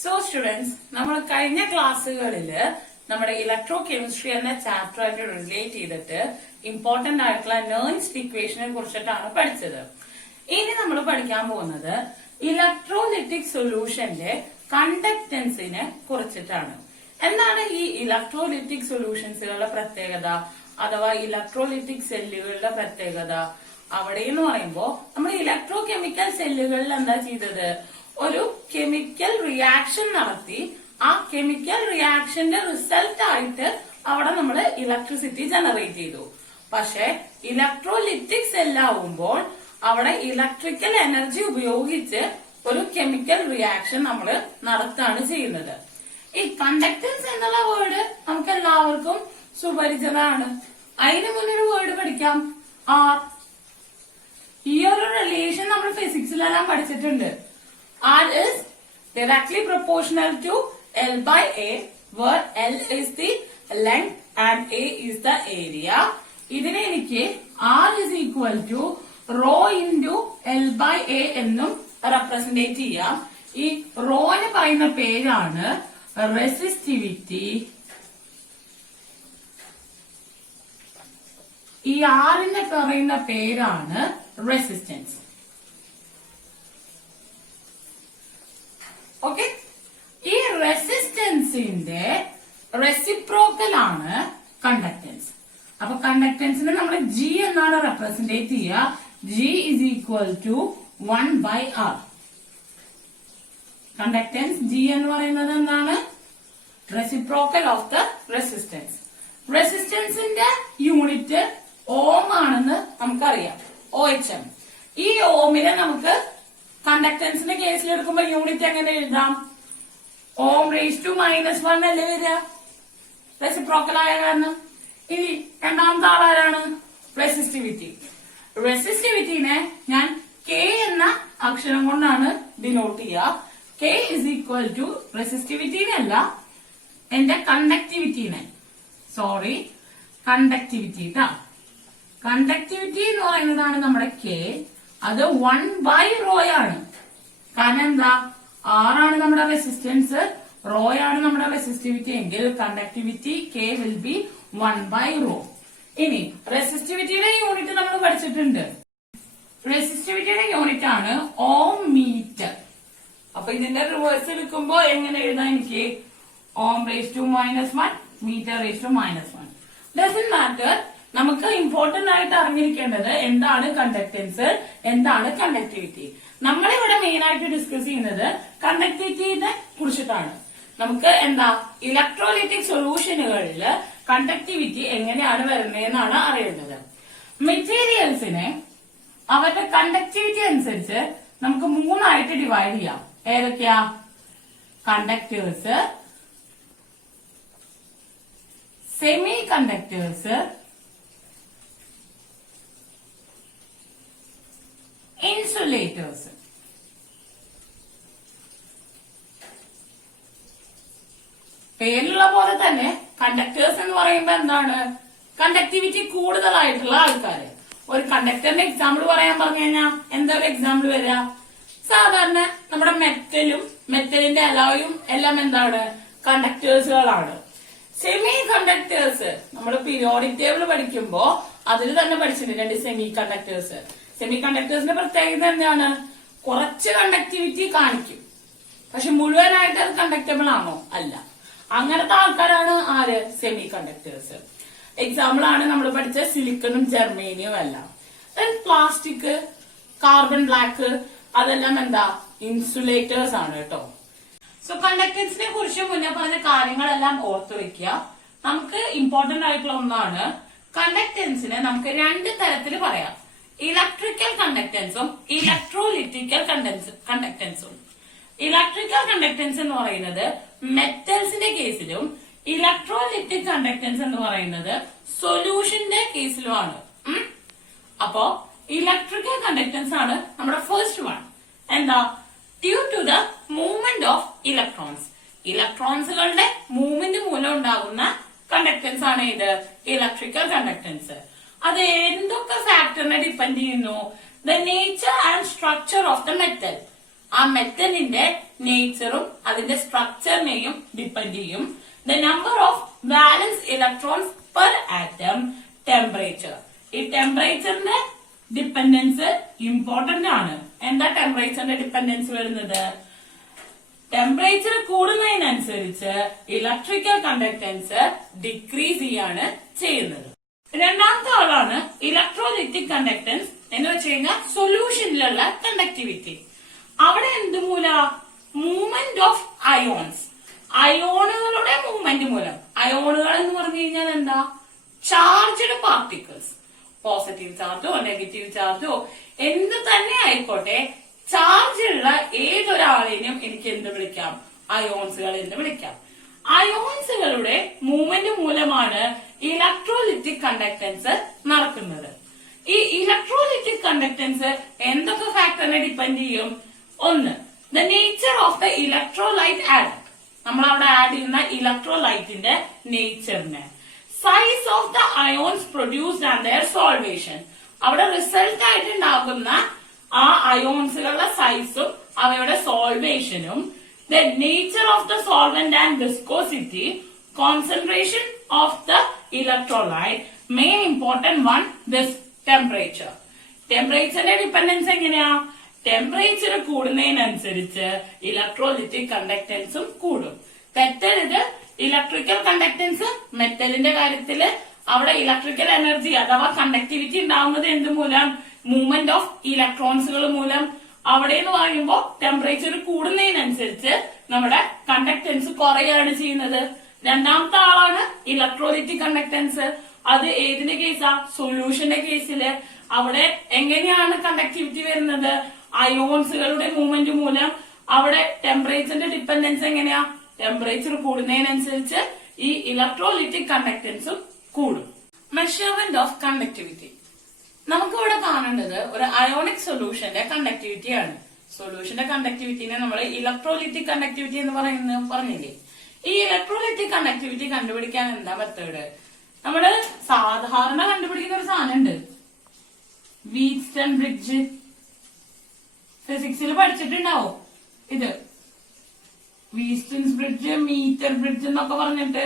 So students, നമ്മൾ കഴിഞ്ഞ ക്ലാസ്സുകളില് നമ്മുടെ ഇലക്ട്രോ കെമിസ്ട്രി എന്ന ചാപ്റ്ററായിട്ട് റിലേറ്റ് ചെയ്തിട്ട് ഇമ്പോർട്ടന്റ് ആയിട്ടുള്ള നെർൻസ്റ്റ് ഇക്വേഷനെ കുറിച്ചിട്ടാണ് പഠിച്ചത്. ഇനി നമ്മൾ പഠിക്കാൻ പോകുന്നത് ഇലക്ട്രോലിറ്റിക് സൊല്യൂഷന്റെ കണ്ടക്ടൻസിനെ കുറിച്ചിട്ടാണ്. എന്താണ് ഈ ഇലക്ട്രോലിറ്റിക് സൊല്യൂഷൻസുകളുടെ പ്രത്യേകത അഥവാ ഇലക്ട്രോലിറ്റിക് സെല്ലുകളുടെ പ്രത്യേകത? അവിടെ എന്ന് പറയുമ്പോൾ നമ്മൾ ഇലക്ട്രോ കെമിക്കൽ സെല്ലുകളിൽ എന്താ ചെയ്തത്? ഒരു കെമിക്കൽ റിയാക്ഷൻ നടത്തി ആ കെമിക്കൽ റിയാക്ഷന്റെ റിസൾട്ട് ആയിട്ട് അവിടെ നമ്മൾ ഇലക്ട്രിസിറ്റി ജനറേറ്റ് ചെയ്തു. പക്ഷെ ഇലക്ട്രോലിറ്റിക് സെല്ലാവുമ്പോൾ അവിടെ ഇലക്ട്രിക്കൽ എനർജി ഉപയോഗിച്ച് ഒരു കെമിക്കൽ റിയാക്ഷൻ നമ്മൾ നടത്തുകയാണ് ചെയ്യുന്നത്. ഈ കണ്ടക്ടൻസ് എന്നുള്ള വേർഡ് നമുക്ക് എല്ലാവർക്കും സുപരിചിതമാണ്. അതിന് മുന്നൊരു വേർഡ് പഠിക്കാം, ആർ. ഈ ഒരു റിലേഷൻ നമ്മൾ ഫിസിക്സിലെല്ലാം പഠിച്ചിട്ടുണ്ട്. R is directly proportional to L by A, where L is the length and A is the area. ഇതിനെ എനിക്ക് R is equal to rho into L by A എന്നും റെപ്രസെന്റേറ്റ് ചെയ്യാം. ഈ റോന് പറയുന്ന പേരാണ് റെസിസ്റ്റിവിറ്റി. ഈ ആറിന് പറയുന്ന പേരാണ് റെസിസ്റ്റൻസ്. ഓക്കെ, ഈ റെസിസ്റ്റൻസിന്റെ റെസിപ്രോക്കൽ ആണ് കണ്ടക്ടൻസ്. അപ്പൊ കണ്ടക്ടൻസിനെ നമ്മൾ ജി എന്നാണ് റെപ്രസെന്റേറ്റ് ചെയ്യുക. G is equal to 1 by R. Conductance G എന്ന് പറയുന്നത് എന്താണ്? Reciprocal of the resistance. റെസിസ്റ്റൻസിന്റെ യൂണിറ്റ് ഓം ആണെന്ന് നമുക്കറിയാം, OHM. ഈ ഓമിനെ നമുക്ക് കണ്ടക്ടൻസിന്റെ കേസിൽ എടുക്കുമ്പോൾ യൂണിറ്റ് എങ്ങനെ എഴുതാം? ഓം റേസ് ടു -1 അല്ലേ വരിക, റെസിപ്രോക്കൽ ആയ കാരണം. ഇനി രണ്ടാമത്തെ ആളാരാണ്? റെസിസ്റ്റിവിറ്റി. റെസിസ്റ്റിവിറ്റിനെ ഞാൻ കെ എന്ന അക്ഷരം കൊണ്ടാണ് ഡിനോട്ട് ചെയ്യുക. കെ ഇസ് ഈക്വൽ ടു റെസിസ്റ്റിവിറ്റിനല്ല, എന്റെ കണ്ടക്ടിവിറ്റിനെ, സോറി കണ്ടക്ടിവിറ്റി. കണ്ടക്ടിവിറ്റി എന്ന് പറയുന്നതാണ് നമ്മുടെ കെ. അത് 1 by റോ ആണ്. കാരണം എന്താ? ആറാണ് നമ്മുടെ റെസിസ്റ്റൻസ്, റോ ആണ് നമ്മുടെ റെസിസ്റ്റിവിറ്റി എങ്കിൽ conductivity K will be 1 by rho. ഇനി റെസിസ്റ്റിവിറ്റിയുടെ യൂണിറ്റ് നമ്മൾ പഠിച്ചിട്ടുണ്ട്. റെസിസ്റ്റിവിറ്റിയുടെ യൂണിറ്റ് ആണ് ഓം മീറ്റർ. അപ്പൊ ഇതിന്റെ റിവേഴ്സ് എടുക്കുമ്പോ എങ്ങനെ എഴുതാം? എനിക്ക് ohm raise to -1, metre raise to -1. Doesn't matter. നമുക്ക് ഇമ്പോർട്ടന്റ് ആയിട്ട് അറിഞ്ഞിരിക്കേണ്ടത് എന്താണ് കണ്ടക്ടൻസ്, എന്താണ് കണ്ടക്ടിവിറ്റി. നമ്മളിവിടെ മെയിൻ ആയിട്ട് ഡിസ്കസ് ചെയ്യുന്നത് കണ്ടക്ടിവിറ്റിനെ കുറിച്ചിട്ടാണ്. നമുക്ക് എന്താ ഇലക്ട്രോലിറ്റിക് സൊല്യൂഷനുകളിൽ കണ്ടക്ടിവിറ്റി എങ്ങനെയാണ് വരുന്നതെന്നാണ് അറിയുന്നത്. മെറ്റീരിയൽസിനെ അവരുടെ കണ്ടക്ടിവിറ്റി അനുസരിച്ച് നമുക്ക് 3 ആയിട്ട് ഡിവൈഡ് ചെയ്യാം. ഏതൊക്കെയാ? Conductors, semi conductors, insulators. പേരിലുള്ള പോലെ തന്നെ കണ്ടക്ടേഴ്സ് എന്ന് പറയുമ്പോ എന്താണ്? കണ്ടക്ടിവിറ്റി കൂടുതലായിട്ടുള്ള ആൾക്കാര്. ഒരു കണ്ടക്ടറിന്റെ എക്സാമ്പിൾ പറയാൻ പറഞ്ഞു കഴിഞ്ഞാൽ എന്താ ഒരു എക്സാമ്പിൾ വരിക? സാധാരണ നമ്മുടെ മെറ്റലിന്റെ അലോയും എല്ലാം എന്താണ്? കണ്ടക്ടേഴ്സുകളാണ്. സെമി കണ്ടക്ടേഴ്സ് നമ്മൾ പീരിയോഡിക് ടേബിൾ പഠിക്കുമ്പോ അതിൽ തന്നെ പഠിച്ചിട്ടുണ്ട് 2 സെമി കണ്ടക്ടേഴ്സ്. സെമി കണ്ടക്ടേഴ്സിന്റെ പ്രത്യേകത എന്താണ്? കുറച്ച് കണ്ടക്ടിവിറ്റി കാണിക്കും, പക്ഷെ മുഴുവനായിട്ട് അത് കണ്ടക്റ്റബിൾ ആണോ? അല്ല. അങ്ങനത്തെ ആൾക്കാരാണ് ആര്? Semi conductors. എക്സാമ്പിൾ ആണ് നമ്മൾ പഠിച്ച സിലിക്കണും ജെർമേനിയും എല്ലാം. പ്ലാസ്റ്റിക്, കാർബൺ ബ്ലാക്ക്, അതെല്ലാം എന്താ? ഇൻസുലേറ്റേഴ്സ് ആണ് കേട്ടോ. സോ കണ്ടക്ടൻസിനെ കുറിച്ച് മുന്നേ പറഞ്ഞ കാര്യങ്ങളെല്ലാം ഓർത്തു വെക്കുക. നമുക്ക് ഇമ്പോർട്ടന്റ് ആയിട്ടുള്ള ഒന്നാണ് കണ്ടക്ടൻസിനെ നമുക്ക് 2 തരത്തിൽ പറയാം. ഇലക്ട്രിക്കൽ കണ്ടക്ടൻസും ഇലക്ട്രോലിറ്റിക്കൽ കണ്ടക്ടൻസും. ഇലക്ട്രിക്കൽ കണ്ടക്ടൻസ് എന്ന് പറയുന്നത് മെറ്റൽസിന്റെ കേസിലും ഇലക്ട്രോലിറ്റിക് കണ്ടക്ടൻസ് എന്ന് പറയുന്നത് സൊല്യൂഷന്റെ കേസിലുമാണ്. അപ്പോ ഇലക്ട്രിക്കൽ കണ്ടക്ടൻസ് ആണ് നമ്മുടെ ഫസ്റ്റ് വൺ. എന്താ? Due to the movement of electrons. ഇലക്ട്രോൺസുകളുടെ മൂവ്മെന്റ് മൂലം ഉണ്ടാകുന്ന കണ്ടക്ടൻസ് ആണ് ഇത് ഇലക്ട്രിക്കൽ കണ്ടക്ടൻസ്. അത് എന്തൊക്കെ ഫാക്ടറിനെ ഡിപ്പെൻഡ് ചെയ്യുന്നു? The nature and structure of the metal. ആ മെറ്റലിന്റെ നേച്ചറും അതിന്റെ സ്ട്രക്ചറിനെയും ഡിപ്പെൻഡ് ചെയ്യും. The number of valence electrons per atom, temperature. ഈ ടെമ്പറേച്ചറിന്റെ ഡിപ്പെൻഡൻസ് ഇമ്പോർട്ടന്റ് ആണ്. എന്താ ടെമ്പറേച്ചറിന്റെ ഡിപ്പെൻഡൻസ് വരുന്നത്? ടെമ്പറേച്ചർ കൂടുന്നതിനനുസരിച്ച് ഇലക്ട്രിക്കൽ കണ്ടക്ടൻസ് ഡിക്രീസ് ചെയ്യാണ് ചെയ്യുന്നത്. രണ്ടാമത്തെ ആളാണ് ഇലക്ട്രോലൈറ്റിക് കണ്ടക്ടൻസ് എന്ന് വെച്ച് കഴിഞ്ഞാൽ സൊല്യൂഷനിലുള്ള കണ്ടക്ടിവിറ്റി. അവിടെ എന്ത് മൂല? മൂവ്മെന്റ് ഓഫ് അയോൺസ്, അയോണുകളുടെ മൂവ്മെന്റ് മൂലം. അയോണുകൾ എന്ന് പറഞ്ഞു കഴിഞ്ഞാൽ എന്താ? Charged particles. പോസിറ്റീവ് ചാർജോ നെഗറ്റീവ് ചാർജോ എന്ത് തന്നെ ആയിക്കോട്ടെ, ചാർജ് ഉള്ള ഏതൊരാളിനും എനിക്ക് എന്ത് വിളിക്കാം? അയോൺസുകൾ എന്ന് വിളിക്കാം. അയോൺസുകളുടെ മൂവ്മെന്റ് മൂലമാണ് ഇലക്ട്രോലൈറ്റിക് കണ്ടക്ടൻസ് നടക്കുന്നത്. ഈ ഇലക്ട്രോലൈറ്റിക് കണ്ടക്ടൻസ് എന്തൊക്കെ ഫാക്ടറിനെ ഡിപ്പെൻഡ് ചെയ്യും? ഒന്ന്, the nature of the electrolyte add. നമ്മൾ അവിടെ ആഡ് ചെയ്യുന്ന ഇലക്ട്രോലൈറ്റിന്റെ നേച്ചറിനെ. Size of the ions produced and their solvation. അവിടെ റിസൾട്ട് ആയിട്ട് ഉണ്ടാകുന്ന ആ അയോൺസുകളുടെ സൈസും അവയുടെ സോൾവേഷനും. The nature of the solvent and viscosity, concentration of the electrolyte, main important one this temperature. ടെമ്പറേച്ചറിന്റെ ഡിപ്പെൻഡൻസ് എങ്ങനെയാ? ടെമ്പറേച്ചർ കൂടുന്നതിനനുസരിച്ച് ഇലക്ട്രോലൈറ്റിക് കണ്ടക്ടൻസും കൂടും. തെറ്റരുത്. ഇലക്ട്രിക്കൽ കണ്ടക്ടൻസ് മെറ്റലിന്റെ കാര്യത്തില് അവിടെ ഇലക്ട്രിക്കൽ എനർജി അഥവാ കണ്ടക്ടിവിറ്റി ഉണ്ടാവുന്നത് എന്ത് മൂലം? മൂവ്മെന്റ് ഓഫ് ഇലക്ട്രോൺസുകൾ മൂലം. അവിടെ എന്ന് പറയുമ്പോൾ ടെമ്പറേച്ചർ കൂടുന്നതിനനുസരിച്ച് നമ്മുടെ കണ്ടക്ടൻസ് കുറയാണ് ചെയ്യുന്നത്. രണ്ടാമത്തെ ആളാണ് ഇലക്ട്രോലൈറ്റിക് കണ്ടക്ടൻസ്. അത് ഏതിന്റെ കേസാ? സൊല്യൂഷന്റെ കേസില്. അവിടെ എങ്ങനെയാണ് കണ്ടക്ടിവിറ്റി വരുന്നത്? അയോൺസുകളുടെ മൂവ്മെന്റ് മൂലം. അവിടെ ടെമ്പറേച്ചറിന്റെ ഡിപ്പെൻഡൻസ് എങ്ങനെയാ? ടെമ്പറേച്ചർ കൂടുന്നതിനനുസരിച്ച് ഈ ഇലക്ട്രോലൈറ്റിക് കണ്ടക്ടൻസും കൂടും. Measurement of conductivity. നമുക്കിവിടെ കാണേണ്ടത് ഒരു അയോണിക് സൊല്യൂഷന്റെ കണ്ടക്ടിവിറ്റിയാണ്. സൊല്യൂഷന്റെ കണ്ടക്ടിവിറ്റിനെ നമ്മൾ ഇലക്ട്രോലൈറ്റിക് കണ്ടക്ടിവിറ്റി എന്ന് പറഞ്ഞില്ലേ? ഈ ഇലക്ട്രോലൈറ്റിക് കണ്ടക്ടിവിറ്റി കണ്ടുപിടിക്കാൻ എന്താ മെത്തേഡ്? നമ്മള് സാധാരണ കണ്ടുപിടിക്കുന്ന ഒരു സാധനം ഉണ്ട്, വീറ്റ്സ്റ്റൺ ബ്രിഡ്ജ്. ഫിസിക്സിൽ പഠിച്ചിട്ടുണ്ടാവും ഇത്. വീറ്റ്സ്റ്റൺസ് ബ്രിഡ്ജ്, മീറ്റർ ബ്രിഡ്ജ് എന്നൊക്കെ പറഞ്ഞിട്ട്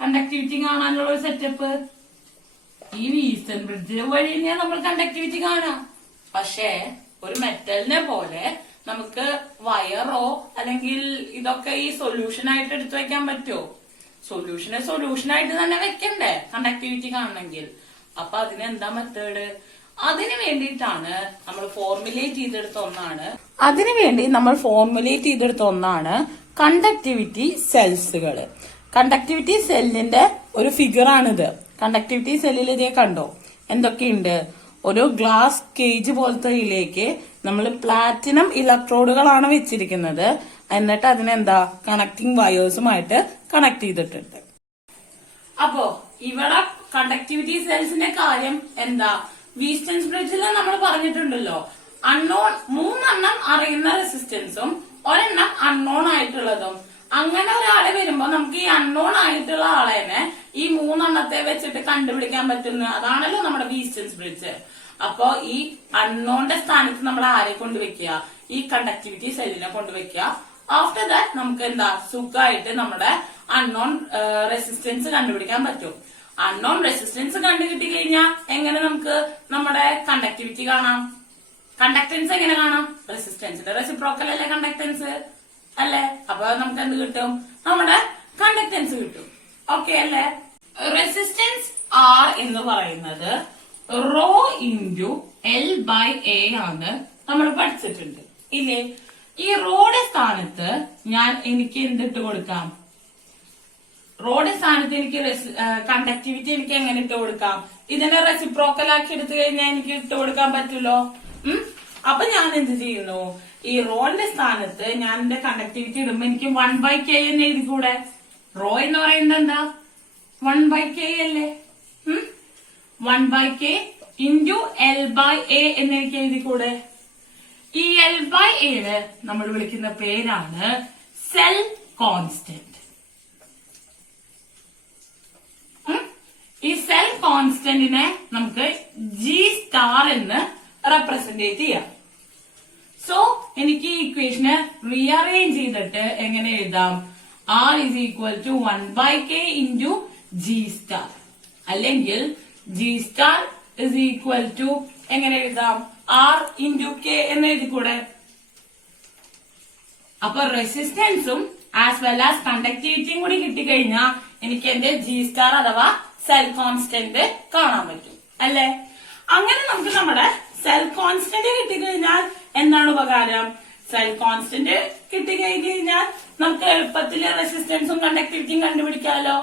കണ്ടക്ടിവിറ്റി കാണാനുള്ള ഒരു സെറ്റപ്പ്. ഈ വീറ്റ്സ്റ്റൺ ബ്രിഡ്ജ് വഴി തന്നെയാ നമ്മൾ കണ്ടക്ടിവിറ്റി കാണാം. പക്ഷേ ഒരു മെറ്റലിനെ പോലെ നമുക്ക് വയറോ അല്ലെങ്കിൽ ഇതൊക്കെ ഈ സൊല്യൂഷൻ ആയിട്ട് എടുത്തു വെക്കാൻ പറ്റുമോ? സൊല്യൂഷനായിട്ട് തന്നെ വെക്കണ്ടേ കണ്ടക്ടിവിറ്റി കാണണമെങ്കിൽ? അപ്പൊ അതിനെന്താ മെത്തേഡ്? അതിനു വേണ്ടിയിട്ടാണ് നമ്മൾ ഫോർമുലേറ്റ് ചെയ്തെടുത്ത ഒന്നാണ് കണ്ടക്ടിവിറ്റി സെൽസുകൾ. കണ്ടക്ടിവിറ്റി സെല്ലിന്റെ ഒരു ഫിഗർ ആണിത്. കണ്ടക്ടിവിറ്റി സെല്ലിൽ ഇതേ കണ്ടോ എന്തൊക്കെയുണ്ട്? ഒരു ഗ്ലാസ് കേജ് പോലത്തെ ഇതിലേക്ക് നമ്മൾ പ്ലാറ്റിനം ഇലക്ട്രോഡുകളാണ് വെച്ചിരിക്കുന്നത്. എന്നിട്ട് അതിനെന്താ കണക്ടിങ് വയേഴ്സുമായിട്ട് കണക്ട് ചെയ്തിട്ടുണ്ട്. അപ്പോ ഇവിടെ കണ്ടക്ടിവിറ്റി സെൽസിന്റെ കാര്യം എന്താ? വീറ്റ്സ്റ്റൺസ് ബ്രിഡ്ജിൽ നമ്മൾ പറഞ്ഞിട്ടുണ്ടല്ലോ, അൺനോൺ 3 അറിയുന്ന റെസിസ്റ്റൻസും ഒരെണ്ണം അൺനോൺ ആയിട്ടുള്ളതും. അങ്ങനെ ഒരാളെ വരുമ്പോ നമുക്ക് ഈ അൺനോൺ ആയിട്ടുള്ള ആളെന്നെ ഈ 3 വെച്ചിട്ട് കണ്ടുപിടിക്കാൻ പറ്റുന്ന അതാണല്ലോ നമ്മുടെ വീറ്റ്സ്റ്റൺസ് ബ്രിഡ്ജ്. അപ്പോ ഈ അൺനോണിന്റെ സ്ഥാനത്ത് നമ്മൾ ആരെ കൊണ്ടുവയ്ക്കുക? ഈ കണ്ടക്ടിവിറ്റി സെല്ലിനെ കൊണ്ടുവയ്ക്കുക. ആഫ്റ്റർ ദാറ്റ് നമുക്ക് എന്താ സുഖമായിട്ട് നമ്മുടെ അൺനോൺ റെസിസ്റ്റൻസ് കണ്ടുപിടിക്കാൻ പറ്റും. അൺനോൺ റെസിസ്റ്റൻസ് കണ്ടുകിട്ടി കഴിഞ്ഞാൽ എങ്ങനെ നമുക്ക് നമ്മുടെ കണ്ടക്ടിവിറ്റി കാണാം? കണ്ടക്ടൻസ് എങ്ങനെ കാണാം? റെസിസ്റ്റൻസിന്റെ റെസിപ്രോക്കൽ അല്ലേ കണ്ടക്ടൻസ് അല്ലേ? അപ്പൊ നമുക്ക് എന്ത് കിട്ടും? നമ്മുടെ കണ്ടക്ടൻസ് കിട്ടും. ഓക്കെ അല്ലേ? റെസിസ്റ്റൻസ് ആർ എന്ന് പറയുന്നത് റോ ഇൻറ്റു L/A ആണ് നമ്മൾ പഠിച്ചിട്ടുണ്ട് ഇല്ലേ? ഈ റോയുടെ സ്ഥാനത്ത് എനിക്ക് എന്തിട്ട് കൊടുക്കാം? റോയുടെ സ്ഥാനത്ത് എനിക്ക് കണ്ടക്ടിവിറ്റി എനിക്ക് എങ്ങനെ ഇട്ട് കൊടുക്കാം? ഇതിനെ റെസിപ്രോക്കൽ ആക്കി എടുത്തു കഴിഞ്ഞാൽ എനിക്ക് ഇട്ട് കൊടുക്കാൻ പറ്റുമല്ലോ. അപ്പൊ ഞാൻ എന്ത് ചെയ്യുന്നു? ഈ റോന്റെ സ്ഥാനത്ത് ഞാൻ എന്റെ കണ്ടക്ടിവിറ്റി ഇടുമ്പോ എനിക്ക് 1/K എന്ന് എഴുതിക്കൂടെ? റോ എന്ന് പറയുന്നത് എന്താ? 1/K അല്ലേ? 1/K ഇൻറ്റു L/A എന്ന് എനിക്ക് എഴുതിക്കൂടെ? ഈ L/A നമ്മൾ വിളിക്കുന്ന പേരാണ് സെൽ കോൺസ്റ്റന്റ്. ഈ സെൽ കോൺസ്റ്റന്റിനെ നമുക്ക് G* എന്ന് റെപ്രസെന്റ് ചെയ്യാം. സോ എനിക്ക് ഈ ഇക്വേഷനെ റീഅറേഞ്ച് ചെയ്തിട്ട് എങ്ങനെ എഴുതാം? R is equal to 1/k into G star. അല്ലെങ്കിൽ G star is equal to എങ്ങനെ എഴുതാം? R into K എന്ന് എഴുതിക്കൂടെ? അപ്പൊ റെസിസ്റ്റൻസും ആസ് വെൽ ആസ് കണ്ടക്ടിവിറ്റിയും കൂടി കിട്ടിക്കഴിഞ്ഞാൽ എനിക്ക് എന്റെ G star അഥവാ സെൽ കോൺസ്റ്റന്റ് കാണാൻ പറ്റും അല്ലെ? അങ്ങനെ നമുക്ക് നമ്മുടെ സെൽ കോൺസ്റ്റന്റ് കിട്ടിക്കഴിഞ്ഞാൽ എന്താണ് ഉപകാരം? സെൽ കോൺസ്റ്റന്റ് കിട്ടിക്കഴിഞ്ഞാൽ നമുക്ക് എളുപ്പത്തിൽ റെസിസ്റ്റൻസും കണ്ടക്ടിവിറ്റിയും കണ്ടുപിടിക്കാമല്ലോ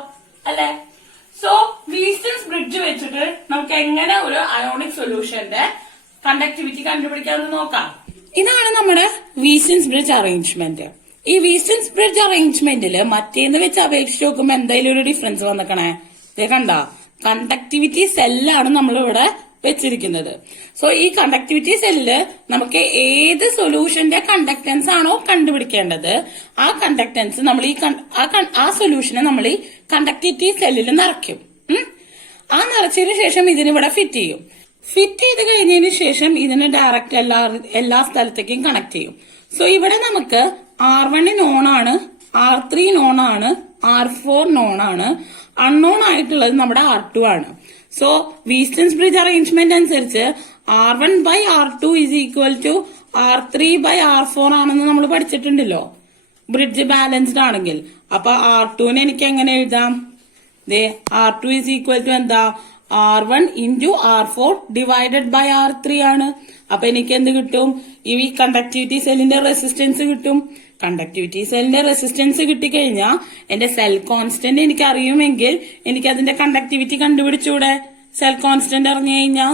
അല്ലെ? സോ വീസ്റ്റൺസ് ബ്രിഡ്ജ് വെച്ചിട്ട് നമുക്ക് എങ്ങനെ ഒരു അയോണിക് സൊല്യൂഷന്റെ കണ്ടക്ടിവിറ്റി കണ്ടുപിടിക്കാമെന്ന് നോക്കാം. ഇതാണ് നമ്മുടെ വീസ്റ്റൺസ് ബ്രിഡ്ജ് അറേഞ്ച്മെന്റ്. ഈ വീസ്റ്റൺസ് ബ്രിഡ്ജ് അറേഞ്ച്മെന്റില് മറ്റേന്ന് വെച്ച് അപേക്ഷിച്ച് നോക്കുമ്പോ എന്തായാലും ഒരു ഡിഫറൻസ് വന്നിക്കണേ. കണ്ട കണ്ടക്ടിവിറ്റി സെല്ലാണ് നമ്മളിവിടെ വെച്ചിരിക്കുന്നത്. സോ ഈ കണ്ടക്ടിവിറ്റി സെല്ലില് നമുക്ക് ഏത് സൊല്യൂഷന്റെ കണ്ടക്ടൻസ് ആണോ കണ്ടുപിടിക്കേണ്ടത് ആ കണ്ടക്ടൻസ് നമ്മൾ ആ സൊല്യൂഷനെ നമ്മൾ ഈ കണ്ടക്ടിവിറ്റി സെല്ലിൽ നിറയ്ക്കും. ആ നിറച്ചതിന് ശേഷം ഇതിനിവിടെ ഫിറ്റ് ചെയ്യും. ഫിറ്റ് ചെയ്ത് കഴിഞ്ഞതിന് ശേഷം ഇതിന് ഡയറക്റ്റ് എല്ലാ സ്ഥലത്തേക്കും കണക്ട് ചെയ്യും. സോ ഇവിടെ നമുക്ക് R1 നോൺ ആണ്, R3 നോൺ ആണ്, R4 നോൺ ആണ്, അൺനോൺ ആയിട്ടുള്ളത് നമ്മുടെ R2 ആണ്. സോ വീസ്റ്റൺസ് ബ്രിഡ്ജ് അറേഞ്ച്മെന്റ് അനുസരിച്ച് R1/R2 is equal to R3/R4 ആണെന്ന് നമ്മൾ പഠിച്ചിട്ടുണ്ടല്ലോ ബ്രിഡ്ജ് ബാലൻസ്ഡ് ആണെങ്കിൽ. അപ്പൊ R2നെ എനിക്ക് എങ്ങനെ എഴുതാം? R2 is equal to എന്താ? R1 into R4 divided by R3 ആണ്. അപ്പൊ എനിക്ക് എന്ത് കിട്ടും? ഈ കണ്ടക്ടിവിറ്റി സെല്ലിന്റെ റെസിസ്റ്റൻസ് കിട്ടും. കണ്ടക്ടിവിറ്റി സെല്ലിന്റെ റെസിസ്റ്റൻസ് കിട്ടിക്കഴിഞ്ഞാൽ എന്റെ സെൽ കോൺസ്റ്റന്റ് എനിക്ക് അറിയുമെങ്കിൽ എനിക്ക് അതിന്റെ കണ്ടക്ടിവിറ്റി കണ്ടുപിടിച്ചൂടെ? സെൽ കോൺസ്റ്റന്റ് അറിഞ്ഞു കഴിഞ്ഞാൽ